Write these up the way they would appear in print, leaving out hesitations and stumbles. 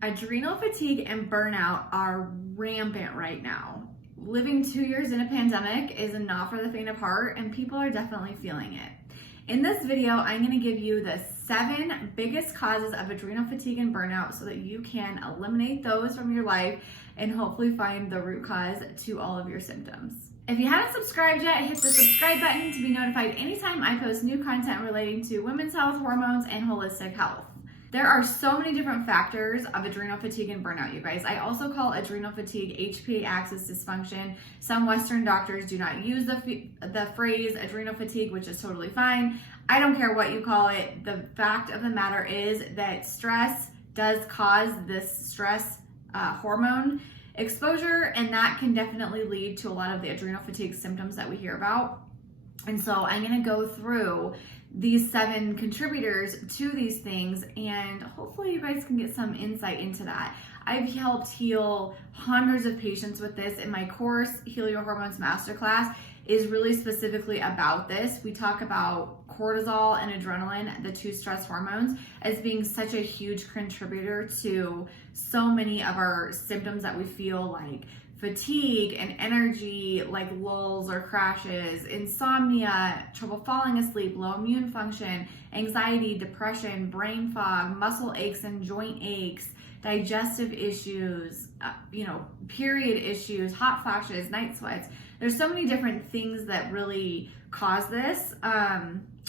Adrenal fatigue and burnout are rampant right now. Living 2 years in a pandemic is not for the faint of heart, and people are definitely feeling it. In this video, I'm going to give you the 7 biggest causes of adrenal fatigue and burnout so that you can eliminate those from your life and hopefully find the root cause to all of your symptoms. If you haven't subscribed yet, hit the subscribe button to be notified anytime I post new content relating to women's health, hormones, and holistic health. There are so many different factors of adrenal fatigue and burnout, you guys. I also call adrenal fatigue HPA axis dysfunction. Some Western doctors do not use the phrase adrenal fatigue, which is totally fine. I don't care what you call it. The fact of the matter is that stress does cause this stress hormone exposure, and that can definitely lead to a lot of the adrenal fatigue symptoms that we hear about. And so I'm going to go through these 7 contributors to these things, and hopefully you guys can get some insight into that. I've helped heal hundreds of patients with this, and my course, Heal Your Hormones Masterclass, is really specifically about this. We talk about cortisol and adrenaline, the 2 stress hormones, as being such a huge contributor to so many of our symptoms that we feel, like fatigue and energy, like lulls or crashes, insomnia, trouble falling asleep, low immune function, anxiety, depression, brain fog, muscle aches and joint aches, digestive issues, period issues, hot flashes, night sweats. There's so many different things that really cause this,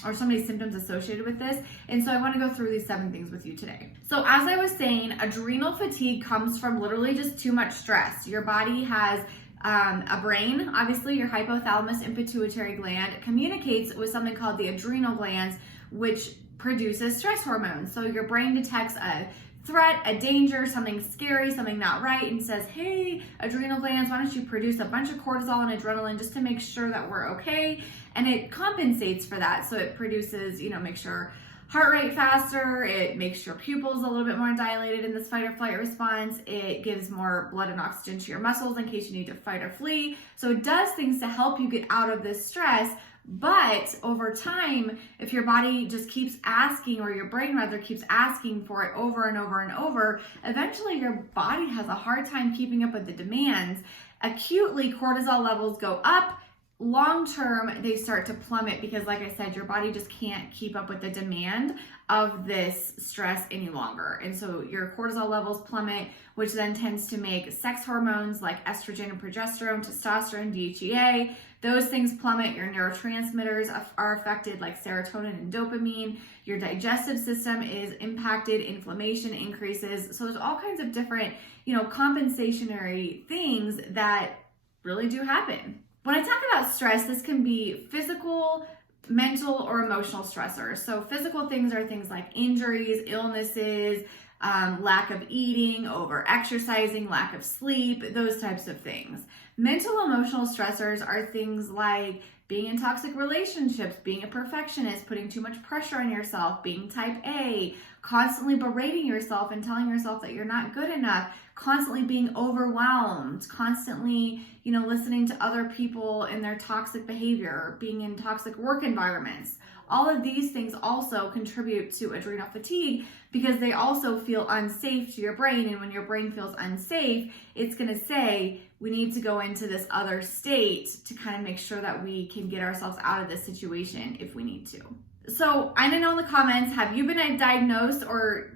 or so many symptoms associated with this. And so I want to go through these 7 things with you today. So as I was saying, adrenal fatigue comes from literally just too much stress. Your body has a brain, obviously your hypothalamus and pituitary gland communicates with something called the adrenal glands, which produces stress hormones. So your brain detects a threat, a danger, something scary, something not right, and says, hey, adrenal glands, why don't you produce a bunch of cortisol and adrenaline just to make sure that we're okay? And it compensates for that. So it produces, makes your heart rate faster, it makes your pupils a little bit more dilated in this fight or flight response, it gives more blood and oxygen to your muscles in case you need to fight or flee. So it does things to help you get out of this stress. But over time, if your body just keeps asking, or your brain rather keeps asking for it over and over and over, eventually your body has a hard time keeping up with the demands. Acutely, cortisol levels go up. Long term, they start to plummet because, like I said, your body just can't keep up with the demand of this stress any longer. And so your cortisol levels plummet, which then tends to make sex hormones like estrogen and progesterone, testosterone, DHEA. Those things plummet. Your neurotransmitters are affected, like serotonin and dopamine. Your digestive system is impacted. Inflammation increases. So there's all kinds of different, compensationary things that really do happen. When I talk about stress, this can be physical, mental, or emotional stressors. So physical things are things like injuries, illnesses, lack of eating, over exercising, lack of sleep, those types of things. Mental emotional stressors are things like being in toxic relationships, being a perfectionist, putting too much pressure on yourself, being type A, constantly berating yourself and telling yourself that you're not good enough, constantly being overwhelmed, constantly, listening to other people and their toxic behavior, being in toxic work environments. All of these things also contribute to adrenal fatigue because they also feel unsafe to your brain. And when your brain feels unsafe, it's going to say, we need to go into this other state to kind of make sure that we can get ourselves out of this situation if we need to. So I don't know in the comments, have you been diagnosed or,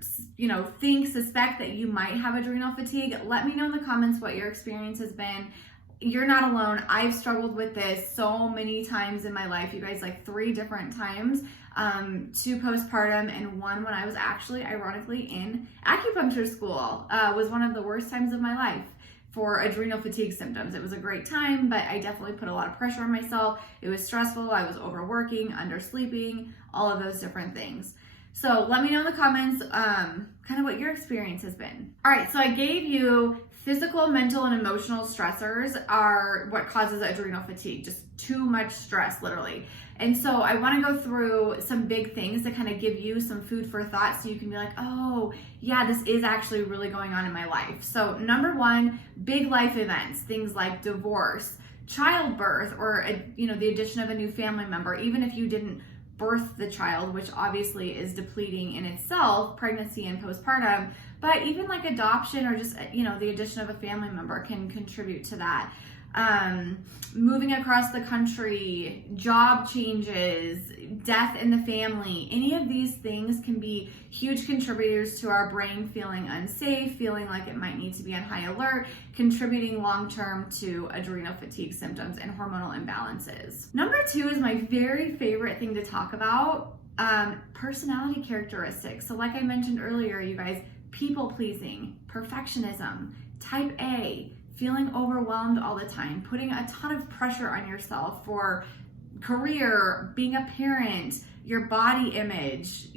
suspect that you might have adrenal fatigue? Let me know in the comments what your experience has been. You're not alone. I've struggled with this so many times in my life, you guys, like 3 different times, 2 postpartum and 1 when I was actually, ironically, in acupuncture school. Was one of the worst times of my life for adrenal fatigue symptoms. It was a great time, but I definitely put a lot of pressure on myself. It was stressful. I was overworking, undersleeping, all of those different things. So let me know in the comments kind of what your experience has been. All right, so I gave you physical, mental, and emotional stressors are what causes adrenal fatigue, just too much stress, literally. And so I want to go through some big things to kind of give you some food for thought so you can be like, oh, yeah, this is actually really going on in my life. So number 1, big life events, things like divorce, childbirth, or the addition of a new family member, even if you didn't birth the child, which obviously is depleting in itself, pregnancy and postpartum, but even like adoption or just, the addition of a family member can contribute to that. Moving across the country, job changes, death in the family, any of these things can be huge contributors to our brain feeling unsafe, feeling like it might need to be on high alert, contributing long-term to adrenal fatigue symptoms and hormonal imbalances. Number 2 is my very favorite thing to talk about, personality characteristics. So like I mentioned earlier, you guys, people pleasing, perfectionism, type A, feeling overwhelmed all the time, putting a ton of pressure on yourself for career, being a parent, your body image,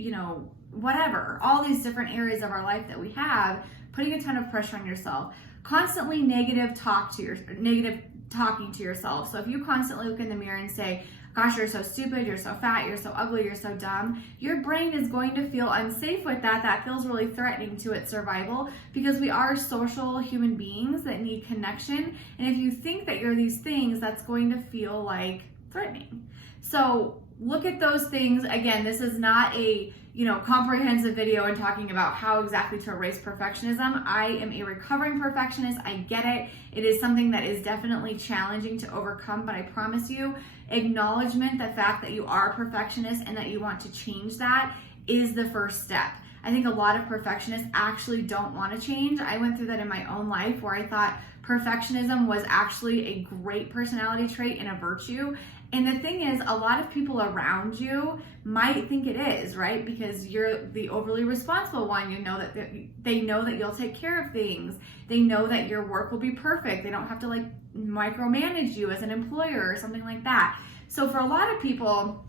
whatever, all these different areas of our life that we have, putting a ton of pressure on yourself, constantly negative talking to yourself. So if you constantly look in the mirror and say, gosh, you're so stupid, you're so fat, you're so ugly, you're so dumb, your brain is going to feel unsafe with that. That feels really threatening to its survival, because we are social human beings that need connection. And if you think that you're these things, that's going to feel like threatening. So look at those things. Again, this is not a comprehensive video and talking about how exactly to erase perfectionism. I am a recovering perfectionist. I get it. It is something that is definitely challenging to overcome, but I promise you, acknowledgement, the fact that you are a perfectionist and that you want to change that, is the first step. I think a lot of perfectionists actually don't want to change. I went through that in my own life, where I thought perfectionism was actually a great personality trait and a virtue. And the thing is, a lot of people around you might think it is, right? Because you're the overly responsible one. They know that you'll take care of things. They know that your work will be perfect. They don't have to micromanage you as an employer or something like that. So for a lot of people,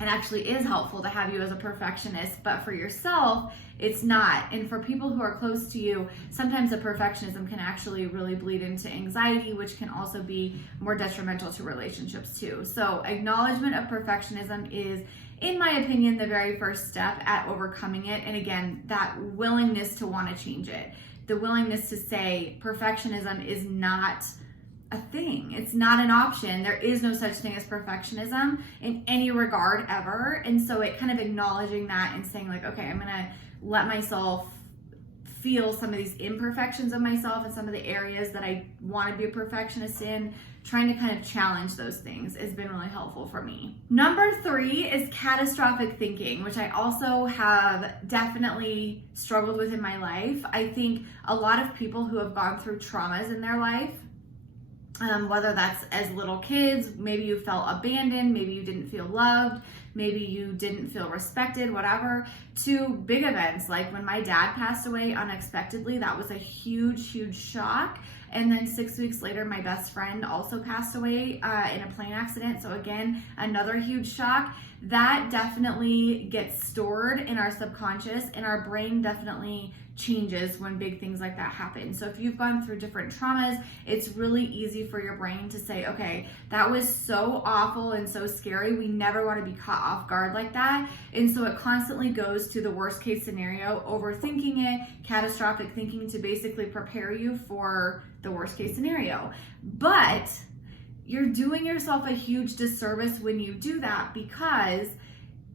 it actually is helpful to have you as a perfectionist, but for yourself, it's not. And for people who are close to you, sometimes the perfectionism can actually really bleed into anxiety, which can also be more detrimental to relationships too. So acknowledgement of perfectionism is, in my opinion, the very first step at overcoming it. And again, that willingness to want to change it, the willingness to say perfectionism is not a thing. It's not an option. There is no such thing as perfectionism in any regard ever. And so it kind of acknowledging that and saying okay, I'm going to let myself feel some of these imperfections of myself and some of the areas that I want to be a perfectionist in, trying to kind of challenge those things has been really helpful for me. Number 3 is catastrophic thinking, which I also have definitely struggled with in my life. I think a lot of people who have gone through traumas in their life, whether that's as little kids, maybe you felt abandoned, maybe you didn't feel loved, maybe you didn't feel respected, whatever, to big events like when my dad passed away unexpectedly. That was a huge, huge shock. And then 6 weeks later, my best friend also passed away in a plane accident. So again, another huge shock. That definitely gets stored in our subconscious, and our brain definitely changes when big things like that happen. So if you've gone through different traumas, it's really easy for your brain to say, okay, that was so awful and so scary. We never want to be caught off guard like that. And so it constantly goes to the worst case scenario, overthinking it, catastrophic thinking, to basically prepare you for the worst case scenario. But you're doing yourself a huge disservice when you do that, because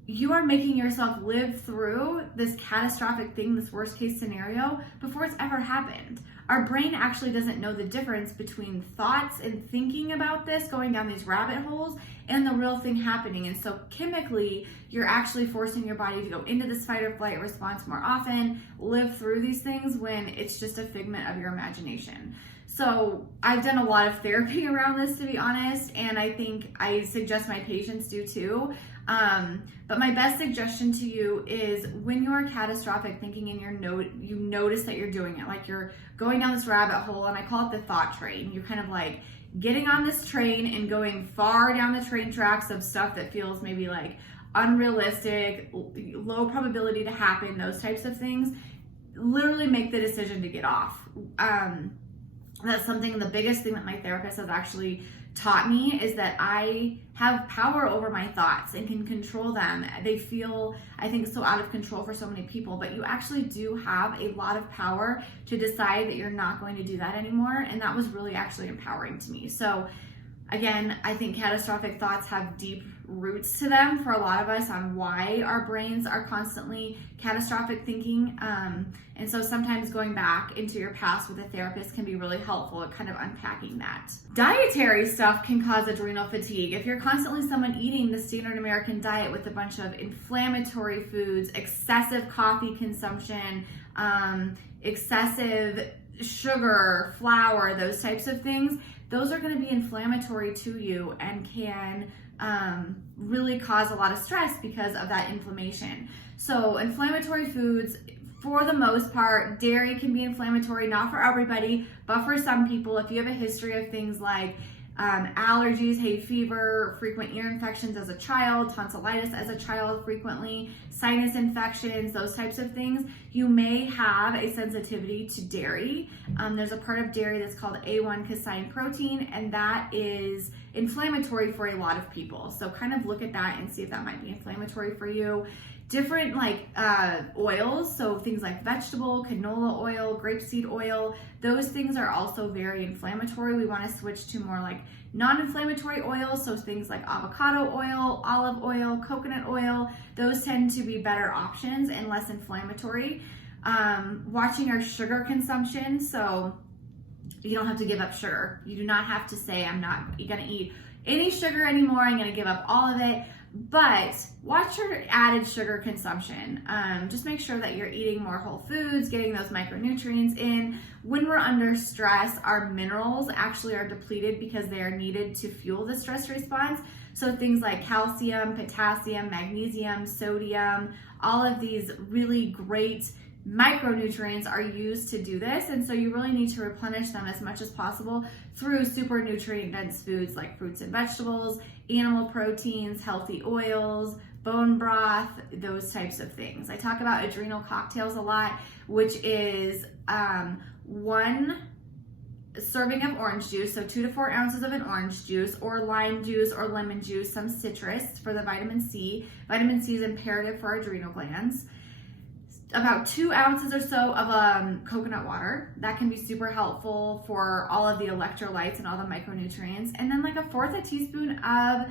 you are making yourself live through this catastrophic thing, this worst case scenario, before it's ever happened. Our brain actually doesn't know the difference between thoughts and thinking about this, going down these rabbit holes, and the real thing happening. And so chemically, you're actually forcing your body to go into this fight or flight response more often, live through these things, when it's just a figment of your imagination. So I've done a lot of therapy around this, to be honest, and I think I suggest my patients do too. But my best suggestion to you is, when you are catastrophic thinking and you notice that you're doing it, like you're going down this rabbit hole, and I call it the thought train. You're kind of like getting on this train and going far down the train tracks of stuff that feels maybe like unrealistic, low probability to happen, those types of things. Literally make the decision to get off. That's something, the biggest thing that my therapist has actually taught me, is that I have power over my thoughts and can control them. They feel, I think, so out of control for so many people, but you actually do have a lot of power to decide that you're not going to do that anymore. And that was really actually empowering to me. So again, I think catastrophic thoughts have deep roots to them for a lot of us on why our brains are constantly catastrophic thinking. And so sometimes going back into your past with a therapist can be really helpful at kind of unpacking that. Dietary stuff can cause adrenal fatigue. If you're constantly someone eating the standard American diet with a bunch of inflammatory foods, excessive coffee consumption, excessive sugar, flour, those types of things, those are going to be inflammatory to you and can really cause a lot of stress because of that inflammation. So inflammatory foods, for the most part, dairy can be inflammatory, not for everybody, but for some people. If you have a history of things like allergies, hay fever, frequent ear infections as a child, tonsillitis as a child frequently, sinus infections, those types of things, you may have a sensitivity to dairy. There's a part of dairy that's called A1 casein protein, and that is inflammatory for a lot of people. So kind of look at that and see if that might be inflammatory for you. Different oils, so things like vegetable, canola oil, grapeseed oil, those things are also very inflammatory. We want to switch to more like non-inflammatory oils, so things like avocado oil, olive oil, coconut oil, those tend to be better options and less inflammatory. Watching our sugar consumption, so you don't have to give up sugar. You do not have to say, I'm not going to eat any sugar anymore, I'm going to give up all of it. But watch your added sugar consumption. Just make sure that you're eating more whole foods, getting those micronutrients in. When we're under stress, our minerals actually are depleted because they are needed to fuel the stress response. So things like calcium, potassium, magnesium, sodium, all of these really great micronutrients are used to do this, and so you really need to replenish them as much as possible through super nutrient dense foods like fruits and vegetables, animal proteins, healthy oils, bone broth, those types of things. I talk about adrenal cocktails a lot, which is 1 serving of orange juice, so 2 to 4 ounces of an orange juice, or lime juice or lemon juice, some citrus for the vitamin C. Vitamin C is imperative for our adrenal glands. About 2 ounces or so of coconut water. That can be super helpful for all of the electrolytes and all the micronutrients. And then like 1/4 teaspoon of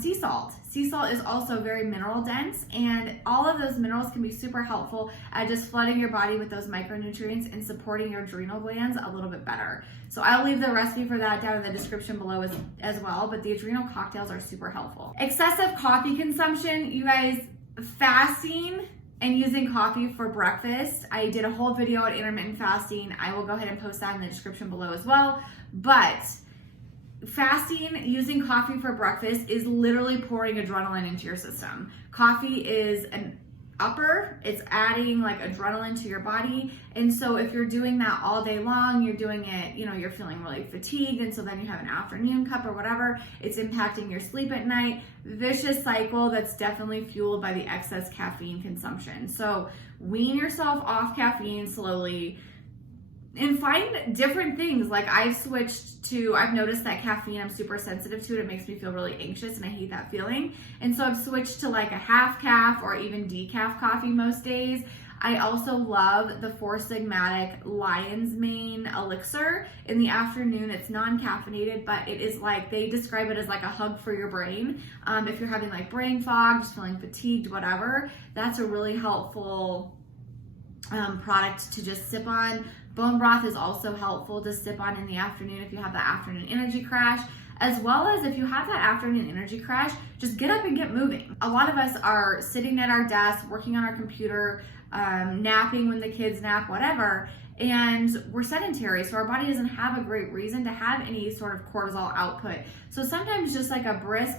sea salt. Sea salt is also very mineral dense, and all of those minerals can be super helpful at just flooding your body with those micronutrients and supporting your adrenal glands a little bit better. So I'll leave the recipe for that down in the description below as well, but the adrenal cocktails are super helpful. Excessive coffee consumption, you guys, fasting and using coffee for breakfast. I did a whole video on intermittent fasting. I will go ahead and post that in the description below as well. But fasting, using coffee for breakfast is literally pouring adrenaline into your system. Coffee is an upper, it's adding like adrenaline to your body. And so if you're doing that all day long, you're doing it, you're feeling really fatigued, and so then you have an afternoon cup or whatever, it's impacting your sleep at night. Vicious cycle that's definitely fueled by the excess caffeine consumption. So wean yourself off caffeine slowly and find different things. Like I've noticed that caffeine, I'm super sensitive to it. It makes me feel really anxious and I hate that feeling. And so I've switched to like a half calf or even decaf coffee most days. I also love the Four Sigmatic Lion's Mane elixir. In the afternoon, it's non-caffeinated, but it is like, they describe it as like a hug for your brain. If you're having like brain fog, just feeling fatigued, whatever, that's a really helpful product to just sip on. Bone broth is also helpful to sip on in the afternoon if you have that afternoon energy crash, as well as if you have that afternoon energy crash, just get up and get moving. A lot of us are sitting at our desk, working on our computer, napping when the kids nap, whatever, and we're sedentary, so our body doesn't have a great reason to have any sort of cortisol output. So sometimes just like a brisk,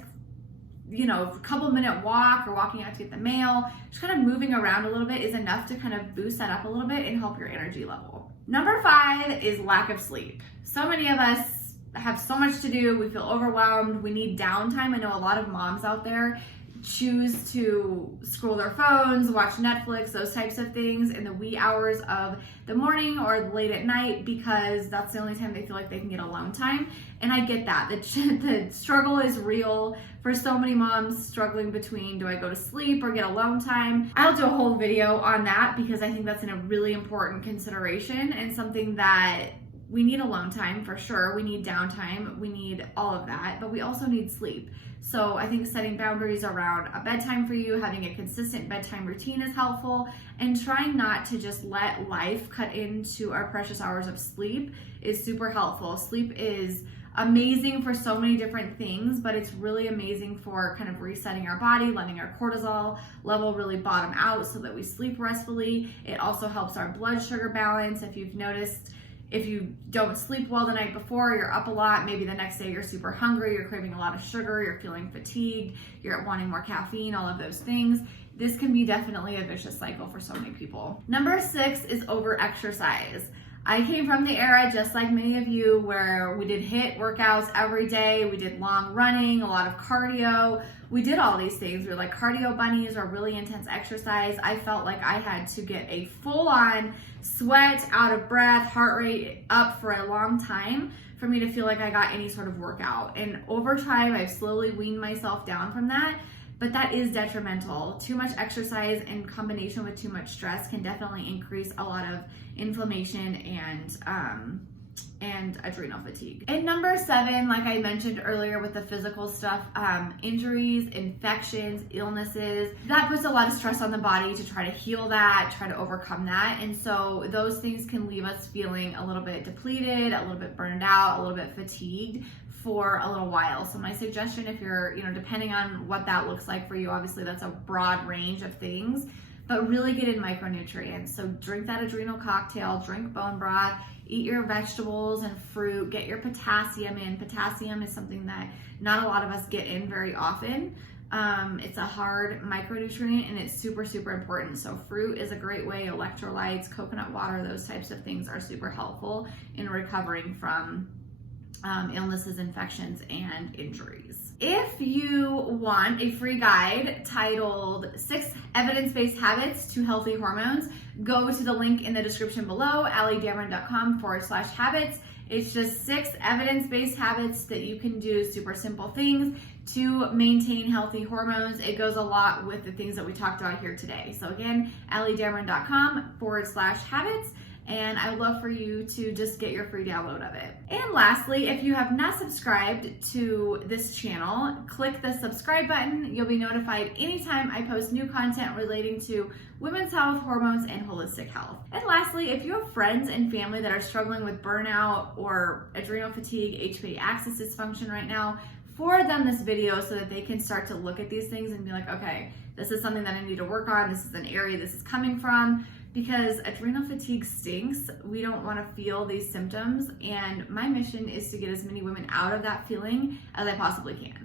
couple minute walk or walking out to get the mail, just kind of moving around a little bit is enough to kind of boost that up a little bit and help your energy level. Number 5 is lack of sleep. So many of us have so much to do. We feel overwhelmed. We need downtime. I know a lot of moms out there choose to scroll their phones, watch Netflix, those types of things in the wee hours of the morning or late at night because that's the only time they feel like they can get alone time. And I get that. The struggle is real for so many moms, struggling between, do I go to sleep or get alone time? I'll do a whole video on that because I think that's a really important consideration and something that we need alone time for sure. We need downtime. We need all of that, but we also need sleep. So I think setting boundaries around a bedtime for you, having a consistent bedtime routine is helpful, and trying not to just let life cut into our precious hours of sleep is super helpful. Sleep is amazing for so many different things, but it's really amazing for kind of resetting our body, letting our cortisol level really bottom out so that we sleep restfully. It also helps our blood sugar balance. If you've noticed, if you don't sleep well the night before, you're up a lot, maybe the next day you're super hungry, you're craving a lot of sugar, you're feeling fatigued, you're wanting more caffeine, all of those things. This can be definitely a vicious cycle for so many people. Number 6 is over-exercise. I came from the era, just like many of you, where we did HIIT workouts every day. We did long running, a lot of cardio. We did all these things. We were like cardio bunnies or really intense exercise. I felt like I had to get a full-on sweat, out of breath, heart rate up for a long time for me to feel like I got any sort of workout. And over time, I've slowly weaned myself down from that. But that is detrimental. Too much exercise in combination with too much stress can definitely increase a lot of inflammation and adrenal fatigue. And number 7, like I mentioned earlier with the physical stuff, injuries, infections, illnesses, that puts a lot of stress on the body to try to heal that, try to overcome that. And so those things can leave us feeling a little bit depleted, a little bit burned out, a little bit fatigued for a little while. So my suggestion, if you're, depending on what that looks like for you, obviously that's a broad range of things, but really get in micronutrients. So drink that adrenal cocktail, drink bone broth, eat your vegetables and fruit, get your potassium in. Potassium is something that not a lot of us get in very often. It's a hard micronutrient and it's super, super important. So fruit is a great way, electrolytes, coconut water, those types of things are super helpful in recovering from illnesses, infections, and injuries. If you want a free guide titled 6 Evidence-Based Habits to Healthy Hormones, go to the link in the description below, alliedamron.com/habits. It's just 6 evidence-based habits that you can do, super simple things to maintain healthy hormones. It goes a lot with the things that we talked about here today. So again, alliedamron.com/habits. And I would love for you to just get your free download of it. And lastly, if you have not subscribed to this channel, click the subscribe button. You'll be notified anytime I post new content relating to women's health, hormones, and holistic health. And lastly, if you have friends and family that are struggling with burnout or adrenal fatigue, HPA axis dysfunction right now, forward them this video so that they can start to look at these things and be like, okay, this is something that I need to work on. This is an area this is coming from. Because adrenal fatigue stinks. We don't want to feel these symptoms, and my mission is to get as many women out of that feeling as I possibly can.